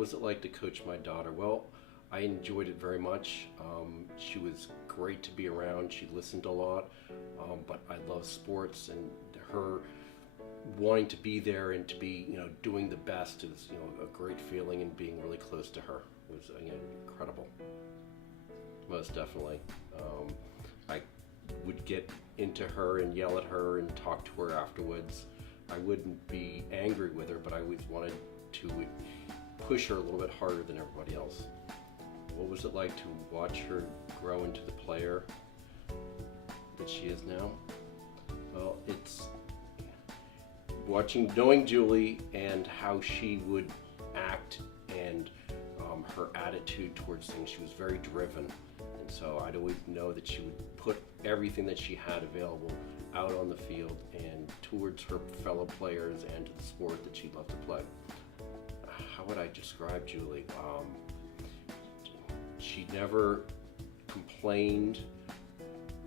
was it like to coach my daughter? Well, I enjoyed it very much. She was great to be around. She listened a lot, but I love sports, and her wanting to be there and to be, doing the best is, a great feeling, and being really close to her was, incredible. Most definitely. I would get into her and yell at her and talk to her afterwards. I wouldn't be angry with her, but I always wanted to push her a little bit harder than everybody else. What was it like to watch her grow into the player that she is now? Well, it's knowing Julie and how she would act, and her attitude towards things. She was very driven, and so I'd always know that she would put everything that she had available out on the field and towards her fellow players and to the sport that she loved to play. How would I describe Julie? She never complained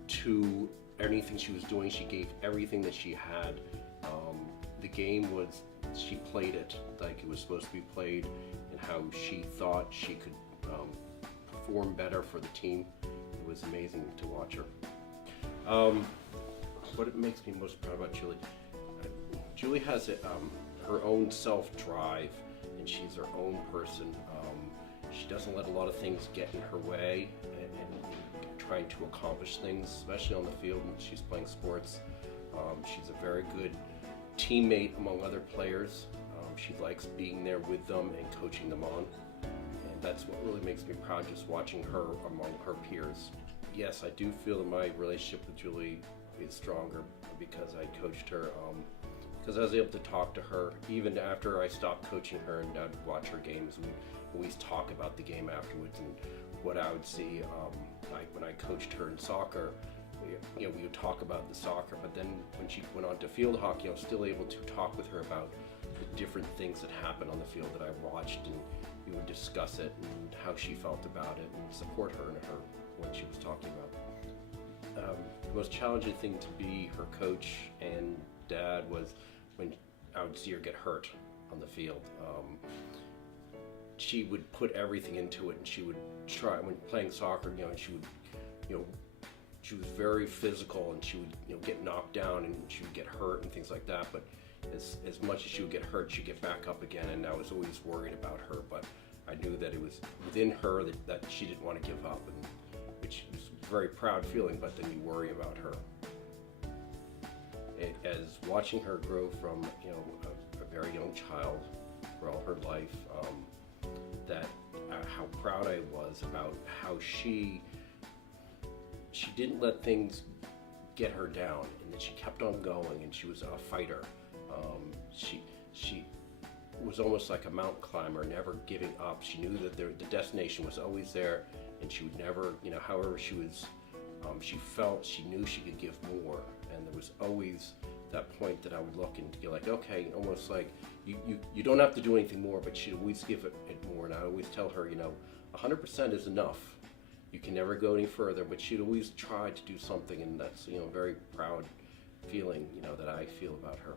to anything she was doing. She gave everything that she had. The game was, she played it like it was supposed to be played, and how she thought she could perform better for the team. It was amazing to watch her. What it makes me most proud about Julie, Julie has her own self-drive, and she's her own person. She doesn't let a lot of things get in her way, and trying to accomplish things, especially on the field when she's playing sports. She's a very good teammate among other players. She likes being there with them and coaching them on, and that's what really makes me proud, just watching her among her peers. Yes, I do feel that my relationship with Julie is stronger because I coached her, because I was able to talk to her even after I stopped coaching her, and I'd watch her games. We always talk about the game afterwards and what I would see. Like when I coached her in soccer, we would talk about the soccer, but then when she went on to field hockey, I was still able to talk with her about the different things that happened on the field that I watched, and we would discuss it and how she felt about it and support her in what she was talking about. The most challenging thing to be her coach and dad was when I would see her get hurt on the field. She would put everything into it, and she would try, when playing soccer, and she would, she was very physical, and she would, get knocked down, and she would get hurt and things like that. But as much as she would get hurt, she'd get back up again, and I was always worried about her. But I knew that it was within her that she didn't want to give up, and which was a very proud feeling. But then you worry about her. As watching her grow from a very young child for all her life, how proud I was about how she didn't let things get her down, and that she kept on going, and she was a fighter. She was almost like a mountain climber, never giving up. She knew that the destination was always there, and she would never, however she was, she felt, she knew she could give more, and there was always that point that I would look and be like, okay, almost like you don't have to do anything more, but she'd always give it more. And I always tell her, 100% is enough. You can never go any further, but she'd always try to do something, and that's, a very proud feeling, that I feel about her.